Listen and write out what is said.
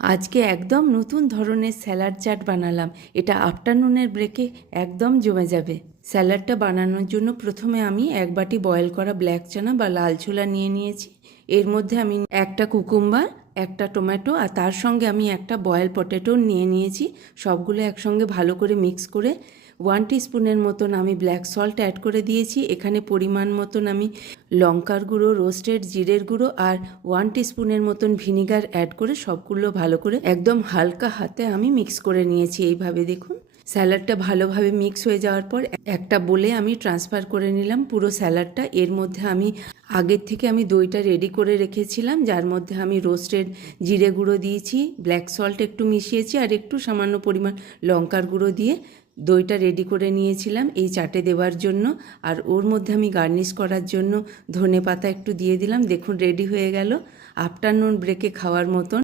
আজকে একদম নতুন ধরনের স্যালাড চাট বানালাম। এটা আফটারনুনের ব্রেকে একদম জমে যাবে। স্যালাডটা বানানোর জন্য প্রথমে আমি এক বাটি বয়েল করা ব্ল্যাক চানা বা লাল ছোলা নিয়ে নিয়েছি। এর মধ্যে আমি একটা কুকুম্বার, একটা টমেটো আর তার সঙ্গে আমি একটা বয়েল পটেটো নিয়ে নিয়েছি। সবগুলো একসঙ্গে ভালো করে মিক্স করে 1 টিস্পুনের মতন আমি ব্ল্যাক সল্ট অ্যাড করে দিয়েছি। এখানে পরিমাণ মতন আমি লঙ্কার গুঁড়ো, রোস্টেড জিরের গুঁড়ো আর 1 টিস্পুনের মতন ভিনিগার অ্যাড করে সবগুলো ভালো করে একদম হালকা হাতে আমি মিক্স করে নিয়েছি। এইভাবে দেখুন, স্যালাডটা ভালোভাবে মিক্স হয়ে যাওয়ার পর একটা বোলে আমি ট্রান্সফার করে নিলাম পুরো স্যালাডটা। এর মধ্যে আমি আগের থেকে আমি দইটা রেডি করে রেখেছিলাম, যার মধ্যে আমি রোস্টেড জিরে গুঁড়ো দিয়েছি, ব্ল্যাক সল্ট একটু মিশিয়েছি আর একটু সামান্য পরিমাণ লঙ্কার গুঁড়ো দিয়ে দইটা রেডি করে নিয়েছিলাম এই চাটে দেওয়ার জন্য। আর ওর মধ্যে আমি গার্নিশ করার জন্য ধনে পাতা একটু দিয়ে দিলাম। দেখুন, রেডি হয়ে গেল আফটারনুন ব্রেকে খাওয়ার মতন